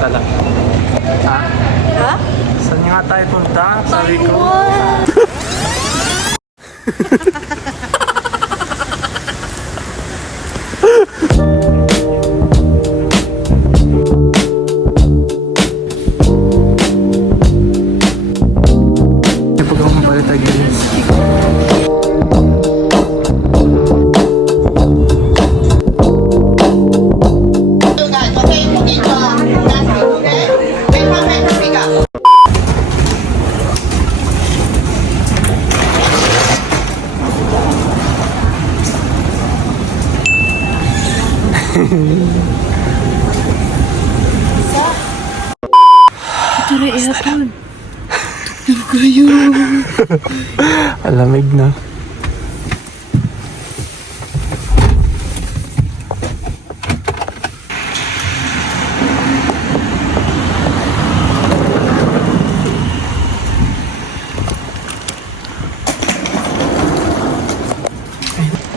punta lang? Ha? Ha? Saan nga tayo punta? Sabi ko. Kapag ako mapalit again. Ito na aircon. Ito kayo. Alamig na.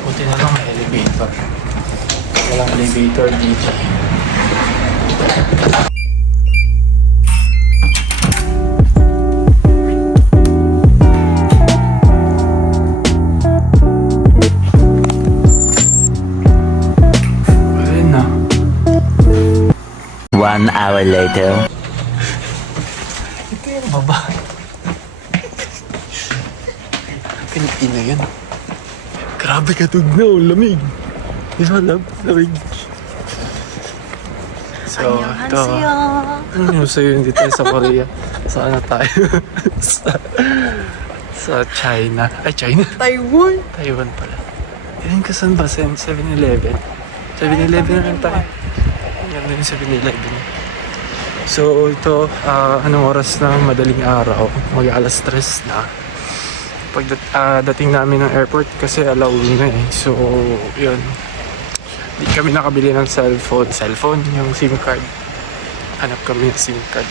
Buti na lang may elevator. Walang elevator dito. Ayun na. 1 hour later. Ito yung baba. Pinipina yun. Grabe katugnaw, lamig. Diba, lamig. So, ito. Ano sa'yo yun dito sa Korea? Saan na tayo? sa China. Ay, China? Taiwan. Taiwan pala. Yan ka saan ba? 7-Eleven? 7-Eleven na lang tayo. Yan na yung 7-Eleven. So, ito, anong oras na? Madaling araw. Mag-alas 3 na. Dating namin ng airport kasi alaw na eh. So, yun. Hindi kami nakabili ng cellphone, yung SIM card. Hanap kami ng SIM card.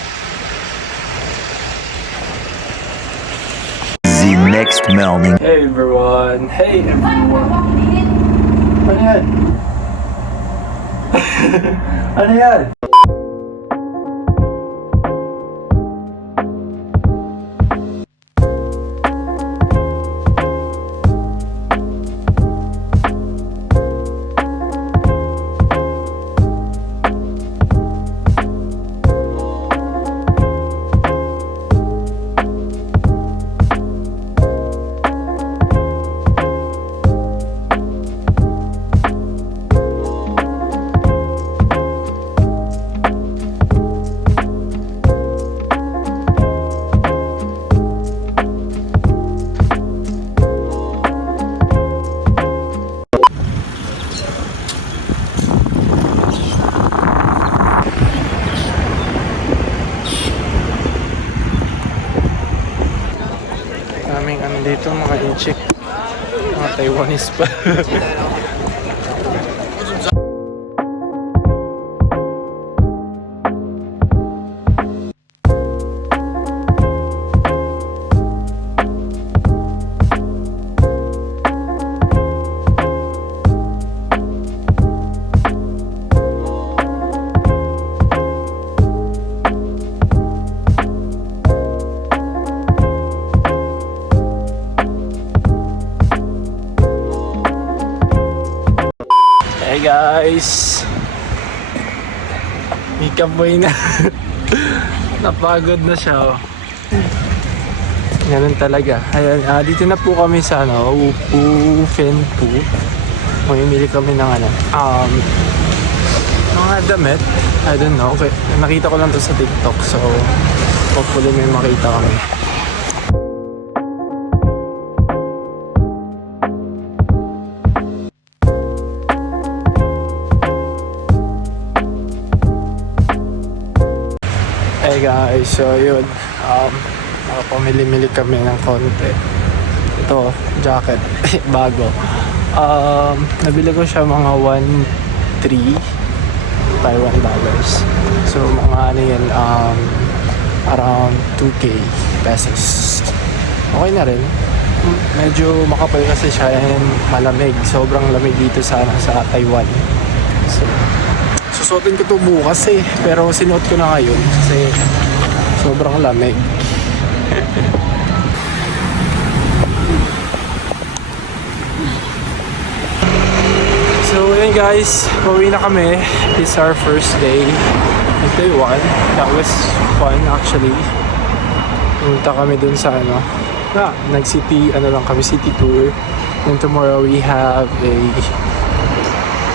The next morning. Hey everyone! Hey everyone! Ano yan? Ano yan? Daming ano dito, mga inchik. Mga Taiwanese pa. Hey guys! Mika boy na. Napagod na siya. Oh. Ganun talaga. Ayan, dito na po kami sa Ufenpu. Mamimili kami ng mga damit. I don't know. Okay. Nakita ko lang to sa TikTok. So, hopefully may makita kami. Hey guys, so yun, nakapamili-mili kami ng konti. Ito, jacket, bago. Nabili ko siya mga 1,300 Taiwan dollars. So mga ano yan, around 2K pesos. Okay na rin. Medyo makapal kasi siya and malamig. Sobrang lamig dito sa Taiwan. So Susuotin ko to bukas eh. Pero sinuot ko na ngayon kasi sobrang lamig. So yun guys, pauwi na kami. This is our first day in Taiwan. That was fun actually. Pumunta kami dun sa nag-city, lang kami, city tour. And tomorrow we have a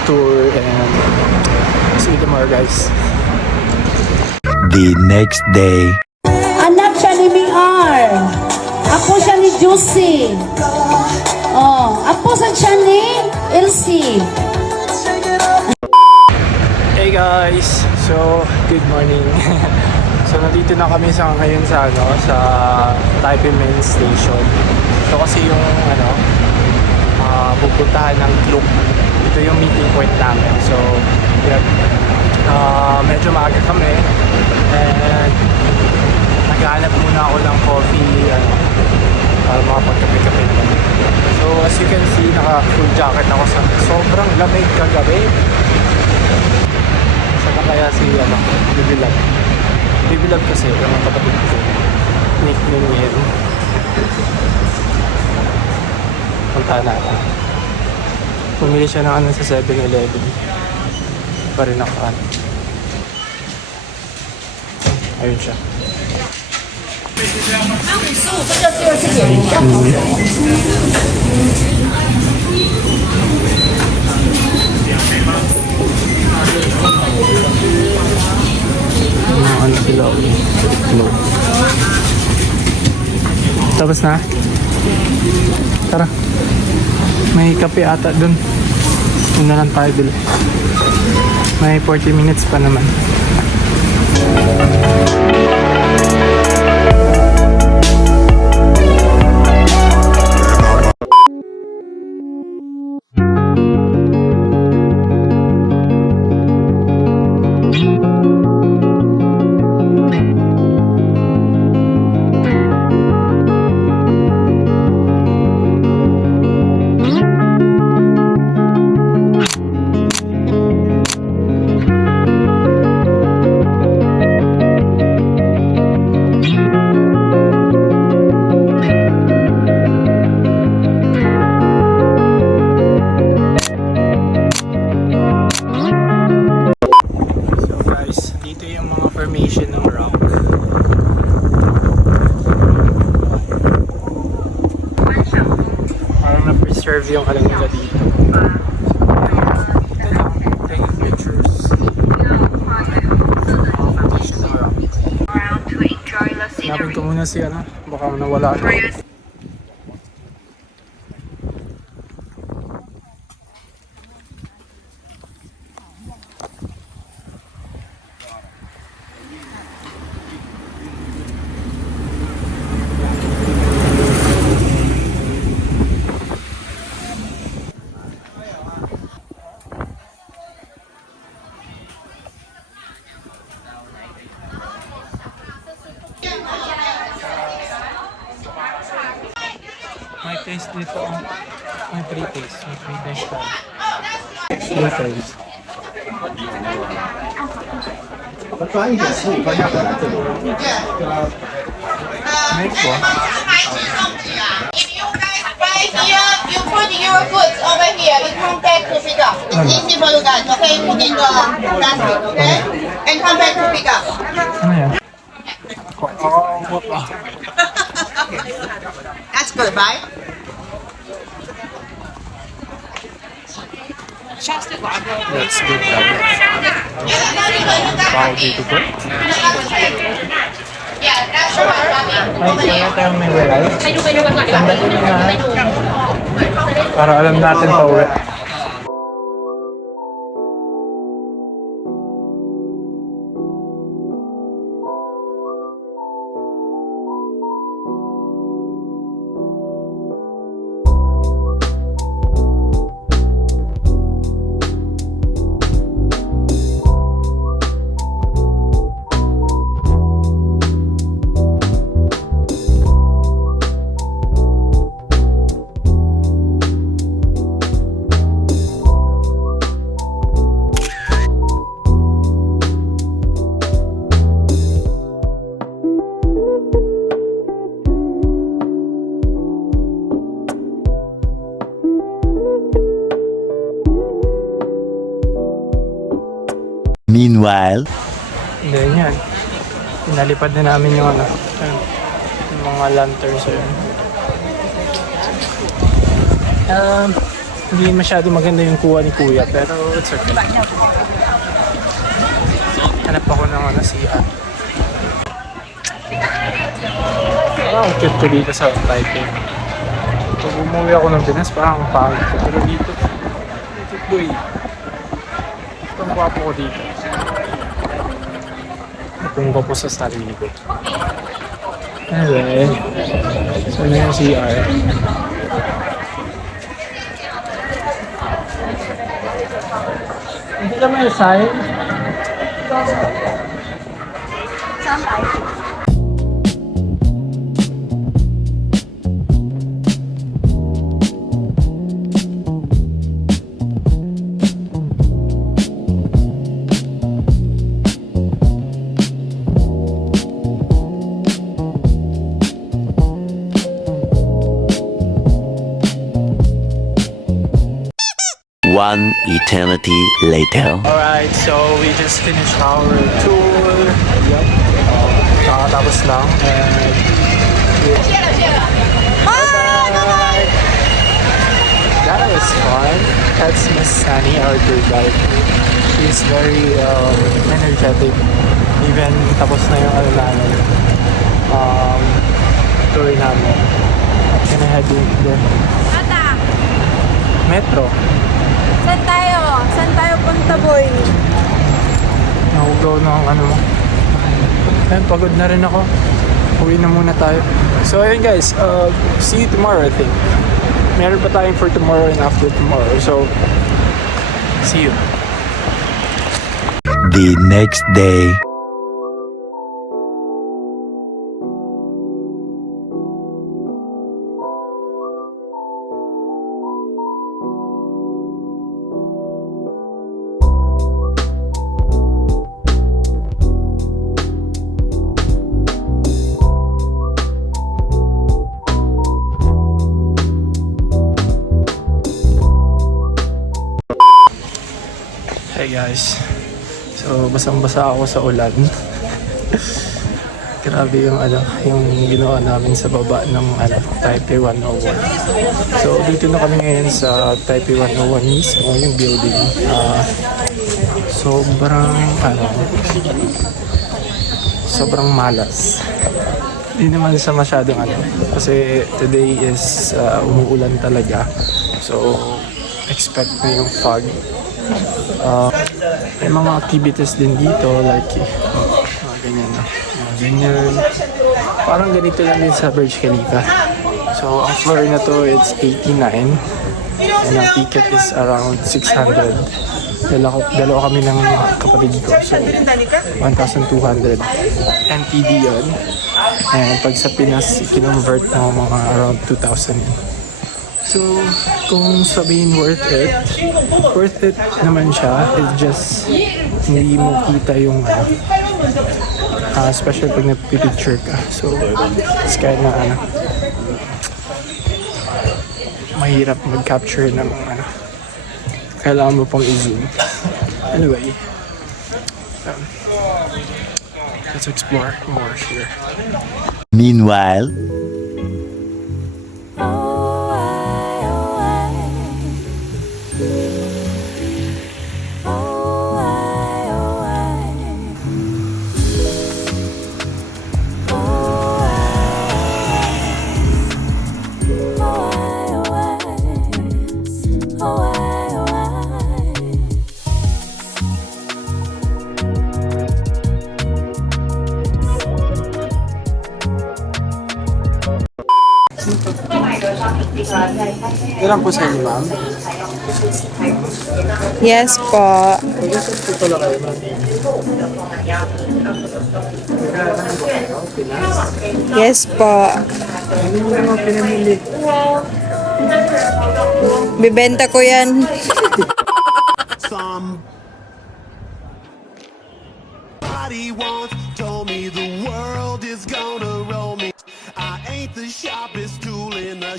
tour and see you tomorrow guys. The next day. Anak siya ni Miar. Apo siya ni Juicy. Oh, apo siya ni Elsie. Hey guys! So, good morning. So, nandito na kami ngayon sa Taipei Main Station. Ito kasi yung pupuntahan ng Klook. Ito yung meeting point namin. So, yun. Medyo maaga kami. And naghahanap muna ako ng coffee para makapagkape-kape naman. So, as you can see, naka-full jacket ako sa sobrang lamig kagabi. Saka kaya si Bibilab. Bibilab kasi yung kapatid ko. Nickname yun. Punta natin. Pumili siya ng sa 7-Eleven. Pa rin ako Ayun siya. Sila no. Tapos na? Tara. May kape ata dun. Una lang tayo dito. May 40 minutes pa naman. Formation ng rock. Parang na-preserve yung nila dito. Taking pictures. Formation ng rock. Hanapin ko muna si baka nawala na. May taste dito. May pre-taste. May pre-taste pa. Pre-taste. 抓一点15分要回来这里。 May po. If you guys buy here, you put your goods over here. You come back to pick up. It's easy for you guys. Okay, you put in the plastic, okay? And come back to pick up. Ano yan? That's good, right? That's good. Pao dito po. Yeah, that's right. Ay, kaya tayo may welay. Sandali na. Para alam natin pa uwi. Meanwhile, And then yan. Pinalipad na namin yung ano. Yung mga lanterns yun. Hindi masyado maganda yung kuha ni Kuya, pero it's okay. Hanap ako ng ano, CR. Parang cute ko dito sa Taipei. Pag umuwi ako ng Pinas, parang pangit ko. Pero dito, cute boy. Itong gwapo ko dito. Itong gwapo sa sarili ko. Anyway, so na yung CR. Hindi naman yung sign. one eternity later. Alright, so we just finished our tour. Yep. Kakatapos lang. And bye-bye! That was fun. That's Miss Sunny, our tour guide. She's very energetic. Even tapos na yung ano namin. Tour namin. Gonna head there. Ata, Metro. saan tayo? Saan tayo punta, boy? Nahugaw na ang ano mo. Ayun, pagod na rin ako. Uwi na muna tayo. So ayun guys, see you tomorrow I think. Meron pa tayong for tomorrow and after tomorrow. So, see you. The next day. Hey guys, so basang-basa ako sa ulan. Grabe yung ano, yung ginawa namin sa baba ng ano, Taipei 101. So dito na kami ngayon sa Taipei 101 mismo, yung building. Sobrang malas. Hindi naman sa masyadong ano, kasi today is umuulan talaga. So expect na yung fog. May mga activities din dito like mga ganyan na. Mga ganyan. Parang ganito lang din sa Burj Khalifa. So ang floor na to it's 89 and ang ticket is around 600. Dalawa kami ng kapatid ko. So 1,200 NTD yun. And pag sa Pinas kinonvert mo mga around 2,000. So, kung sabihin worth it naman siya. It's just, hindi mo kita yung, especially pag nagpipicture ka. So, it's kind na, mahirap mag-capture ng, kailangan mo pang i-zoom. Anyway, let's explore more here. Meanwhile, Ilan po sa inyo, ma'am? Yes po. Ito pala kayo, ma'am. Yes po. Hindi mo naman pinamili. Bibenta ko yan. Somebody once told me the world is gonna roll me. I ain't the sharpest tool in the